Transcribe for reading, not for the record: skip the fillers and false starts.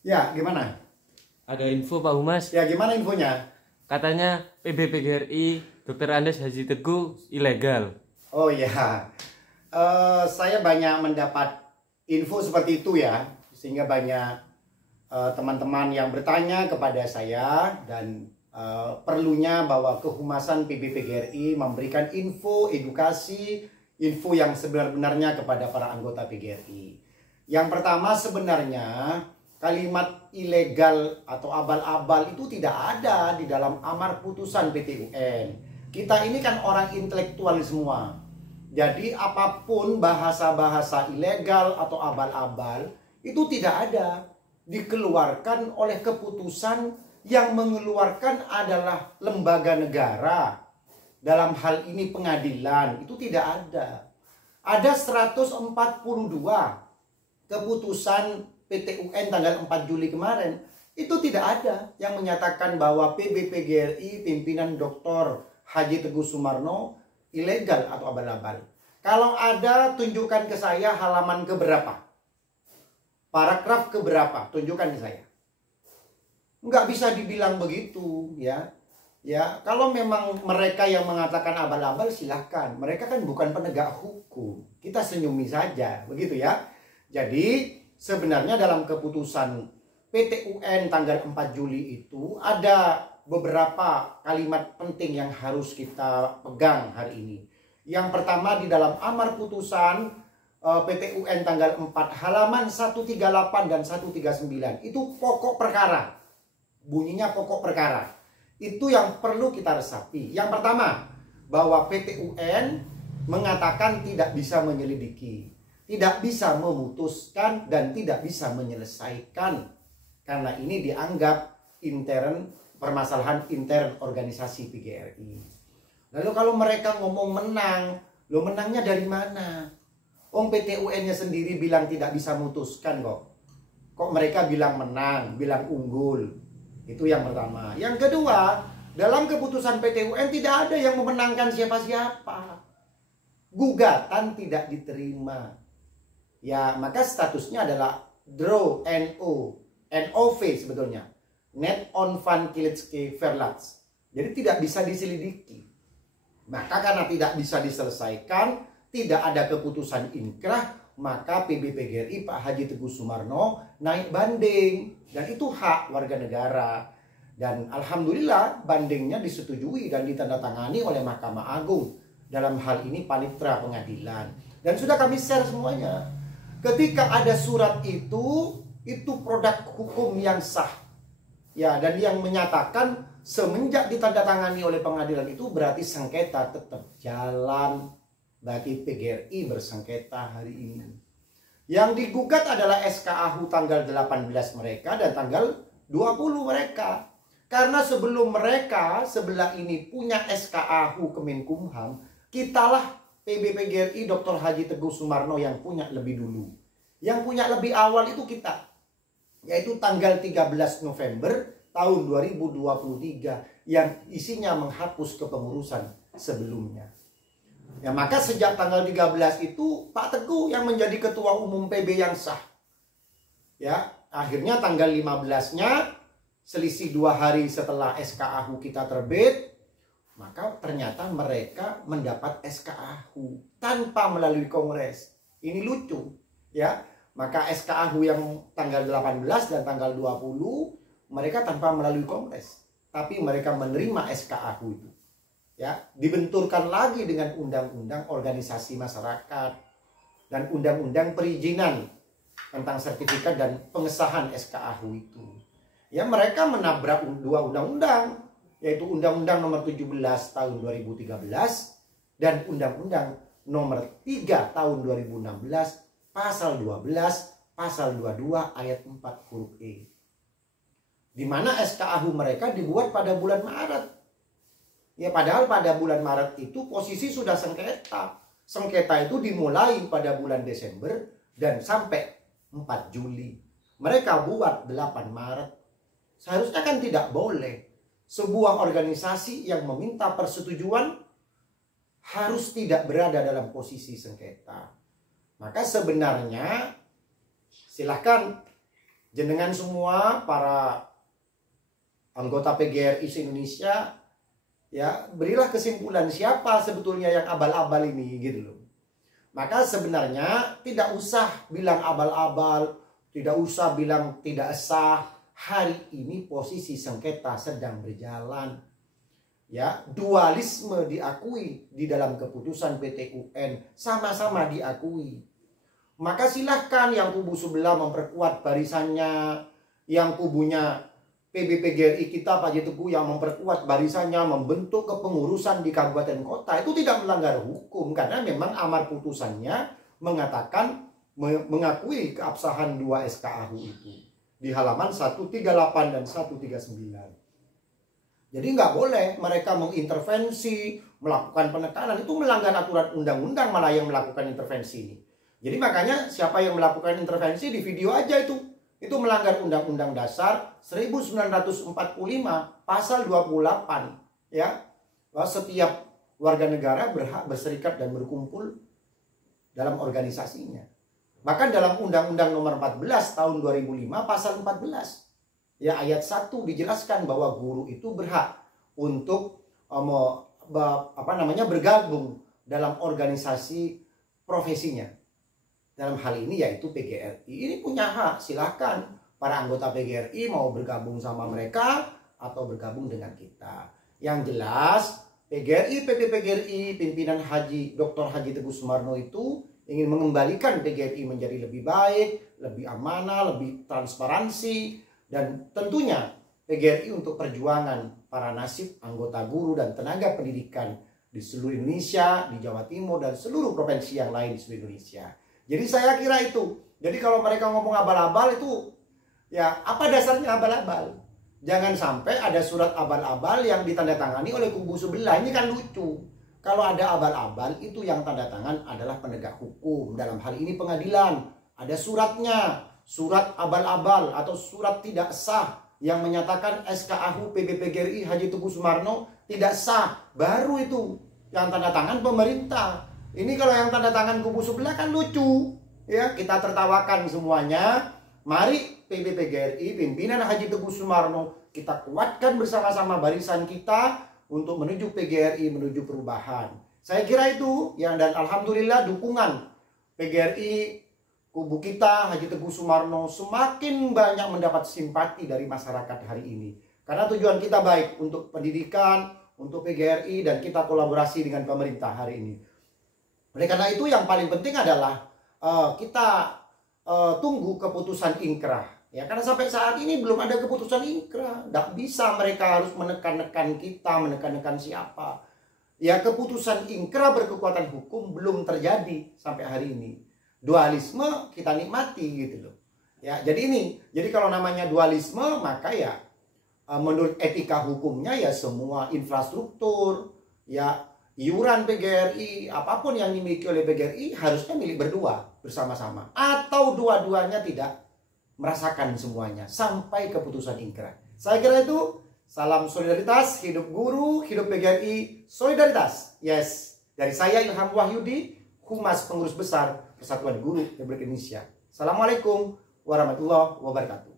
Ya, gimana? Ada info Pak Humas, Ya, gimana infonya? katanya PBPGRI Dr. Andes Haji Teguh ilegal. Oh ya, saya banyak mendapat info seperti itu ya, sehingga banyak teman-teman yang bertanya kepada saya dan perlunya bahwa kehumasan PBPGRI memberikan info, edukasi, info yang sebenar-benarnya kepada para anggota PGRI. Yang pertama sebenarnya kalimat ilegal atau abal-abal itu tidak ada di dalam amar putusan PT UN. Kita ini kan orang intelektual semua. Jadi apapun bahasa-bahasa ilegal atau abal-abal itu tidak ada. Dikeluarkan oleh keputusan yang mengeluarkan adalah lembaga negara. Dalam hal ini pengadilan, itu tidak ada. Ada 142 keputusan PT UN tanggal 4 Juli kemarin. Itu tidak ada yang menyatakan bahwa PBPGRI pimpinan Dr. Haji Teguh Sumarno ilegal atau abal-abal. Kalau ada, tunjukkan ke saya halaman keberapa, paragraf keberapa, tunjukkan ke saya. Nggak bisa dibilang begitu ya. Ya, kalau memang mereka yang mengatakan abal-abal silahkan. Mereka kan bukan penegak hukum. Kita senyumi saja, begitu ya. Jadi sebenarnya dalam keputusan PT UN tanggal 4 Juli itu ada beberapa kalimat penting yang harus kita pegang hari ini. Yang pertama di dalam amar putusan PT UN tanggal 4 halaman 138 dan 139 itu pokok perkara. Bunyinya pokok perkara. Itu yang perlu kita resapi. Yang pertama, bahwa PT UN mengatakan tidak bisa menyelidiki, tidak bisa memutuskan, dan tidak bisa menyelesaikan. Karena ini dianggap permasalahan intern organisasi PGRI. Lalu kalau mereka ngomong menang, lo menangnya dari mana? PT UN-nya sendiri bilang tidak bisa memutuskan kok. Kok mereka bilang menang, bilang unggul? Itu yang pertama. Yang kedua, dalam keputusan PT UN tidak ada yang memenangkan siapa-siapa. Gugatan tidak diterima. Ya, maka statusnya adalah draw NOV sebetulnya. Net on van Kilitske Verlats. Jadi tidak bisa diselidiki. Maka karena tidak bisa diselesaikan, tidak ada keputusan inkrah, maka PBPGRI Pak Haji Teguh Sumarno naik banding. Dan itu hak warga negara. Dan alhamdulillah bandingnya disetujui dan ditandatangani oleh Mahkamah Agung. Dalam hal ini panitera pengadilan. Dan sudah kami share semuanya. Ketika ada surat itu produk hukum yang sah. Ya, dan yang menyatakan semenjak ditandatangani oleh pengadilan itu berarti sengketa tetap jalan. Berarti PGRI bersengketa hari ini. Yang digugat adalah SKAHU tanggal 18 mereka dan tanggal 20 mereka. Karena sebelum mereka sebelah ini punya SKAHU Kemenkumham, kitalah PBPGRI Dr. Haji Teguh Sumarno yang punya lebih dulu. Yang punya lebih awal itu kita. Yaitu tanggal 13 November tahun 2023 yang isinya menghapus kepengurusan sebelumnya. Ya, maka sejak tanggal 13 itu Pak Teguh yang menjadi ketua umum PB yang sah. Ya, akhirnya tanggal 15-nya selisih 2 hari setelah SKAHU kita terbit, maka ternyata mereka mendapat SKAHU tanpa melalui kongres. Ini lucu, ya. Maka SKAHU yang tanggal 18 dan tanggal 20 mereka tanpa melalui kongres, tapi mereka menerima SKAHU itu. Ya, dibenturkan lagi dengan undang-undang organisasi masyarakat dan undang-undang perizinan tentang sertifikat dan pengesahan SKAHU itu. Ya, mereka menabrak dua undang-undang, yaitu Undang-Undang Nomor 17 Tahun 2013 dan Undang-Undang Nomor 3 Tahun 2016 Pasal 12 Pasal 22 Ayat 4 huruf E. Di mana SKAHU mereka dibuat pada bulan Maret. Ya, padahal pada bulan Maret itu posisi sudah sengketa. Sengketa itu dimulai pada bulan Desember dan sampai 4 Juli. Mereka buat 8 Maret. Seharusnya kan tidak boleh. Sebuah organisasi yang meminta persetujuan harus tidak berada dalam posisi sengketa. Maka sebenarnya silahkan jenengan semua para anggota PGRI se-Indonesia, ya berilah kesimpulan siapa sebetulnya yang abal-abal ini gitu loh. Maka sebenarnya tidak usah bilang abal-abal, tidak usah bilang tidak sah. Hari ini posisi sengketa sedang berjalan. Ya, dualisme diakui di dalam keputusan PT UN, sama-sama diakui. Maka silahkan yang kubu sebelah memperkuat barisannya, yang kubunya PBPGRI kita Pak Haji Teguh yang memperkuat barisannya, membentuk kepengurusan di kabupaten kota, itu tidak melanggar hukum karena memang amar putusannya mengatakan mengakui keabsahan 2 SK AHU itu di halaman 138 dan 139. Jadi nggak boleh mereka mengintervensi, melakukan penekanan, itu melanggar aturan undang-undang malah yang melakukan intervensi ini. Jadi makanya siapa yang melakukan intervensi di video aja itu melanggar Undang-Undang Dasar 1945 pasal 28 ya. Bahwa setiap warga negara berhak berserikat dan berkumpul dalam organisasinya. Bahkan dalam Undang-Undang Nomor 14 tahun 2005 pasal 14 ya ayat 1 dijelaskan bahwa guru itu berhak untuk bergabung dalam organisasi profesinya. Dalam hal ini yaitu PGRI. Ini punya hak, silahkan para anggota PGRI mau bergabung sama mereka atau bergabung dengan kita. Yang jelas PGRI, PGRI, pimpinan Dr. Haji Teguh Sumarno itu ingin mengembalikan PGRI menjadi lebih baik, lebih amanah, lebih transparansi. Dan tentunya PGRI untuk perjuangan para nasib anggota guru dan tenaga pendidikan di seluruh Indonesia, di Jawa Timur, dan seluruh provinsi yang lain di seluruh Indonesia. Jadi saya kira itu. Jadi kalau mereka ngomong abal-abal itu, ya apa dasarnya abal-abal? Jangan sampai ada surat abal-abal yang ditandatangani oleh kubu sebelah. Ini kan lucu. Kalau ada abal-abal itu yang tanda tangan adalah penegak hukum. Dalam hal ini pengadilan. Ada suratnya. Surat abal-abal atau surat tidak sah yang menyatakan SK AHU PBPGRI Haji Teguh Sumarno tidak sah. Baru itu yang tanda tangan pemerintah. Ini kalau yang tanda tangan kubu sebelah kan lucu. Ya, kita tertawakan semuanya. Mari PBPGRI, pimpinan Haji Teguh Sumarno, kita kuatkan bersama-sama barisan kita untuk menuju PGRI, menuju perubahan. Saya kira itu yang, dan alhamdulillah dukungan PGRI kubu kita Haji Teguh Sumarno semakin banyak mendapat simpati dari masyarakat hari ini. Karena tujuan kita baik untuk pendidikan, untuk PGRI, dan kita kolaborasi dengan pemerintah hari ini. Oleh karena itu yang paling penting adalah kita tunggu keputusan ingkrah. Ya, karena sampai saat ini belum ada keputusan ingkrah. Tidak bisa mereka harus menekan-nekan kita, menekan-nekan siapa. Ya, keputusan ingkrah berkekuatan hukum belum terjadi sampai hari ini. Dualisme kita nikmati gitu loh. Ya, jadi kalau namanya dualisme maka ya menurut etika hukumnya ya semua infrastruktur, ya iuran PGRI, apapun yang dimiliki oleh PGRI harusnya milik berdua bersama-sama, atau dua-duanya tidak merasakan semuanya sampai keputusan ingkrah. Saya kira itu. Salam solidaritas, hidup guru, hidup PGRI, solidaritas. Yes, dari saya Ilham Wahyudi, Humas Pengurus Besar Persatuan Guru Republik Indonesia. Assalamualaikum warahmatullahi wabarakatuh.